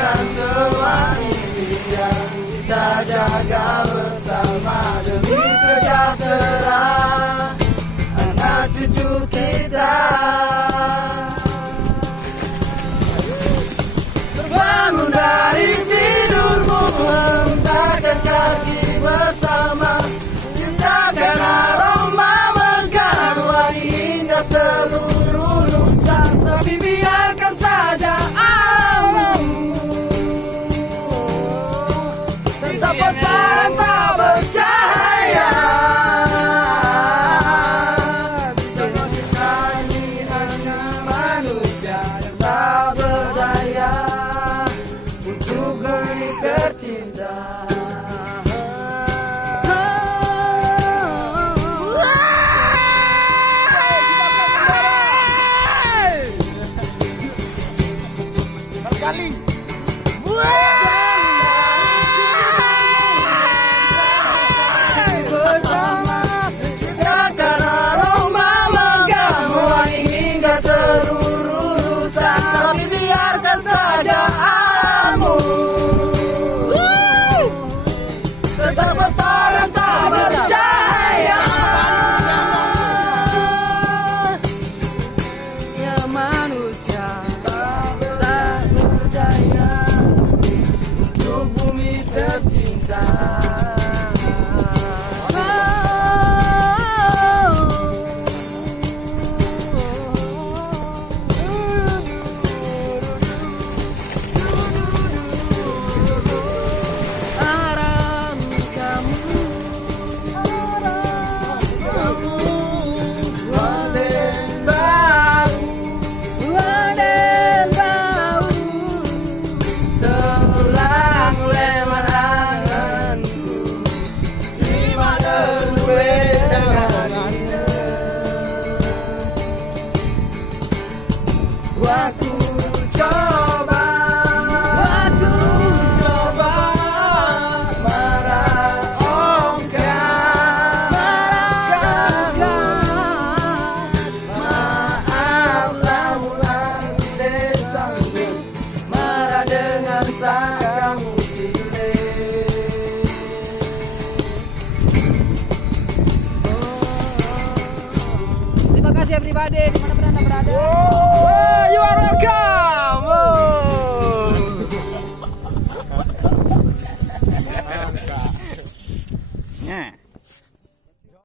Tinggalkan semua impian, kita jaga bersama demi sejahtera anak cucu kita. Terbangun dari tidurmu, hentakkan kaki bersama, ciptakan aroma mekar wangi hingga seluruh nusa. Tapi biarkan saja tetap bertahan tak bercahaya. Semua kita ini hanya manusia yang tak berdaya untuk diri tercinta. Kali. Bersama ciptakan aroma mekar wangi hingga seluruh nusa. Tapi biarkan saja alammu tetap bertahan tak bercahaya. Ya manusia tak berdaya untuk bumi tercinta. Aku coba meraongkan, maaflah bulan desamu, marah dengan sangkamu pilih. Terima kasih everybody dimanapun anda berada. You are welcome. Nah.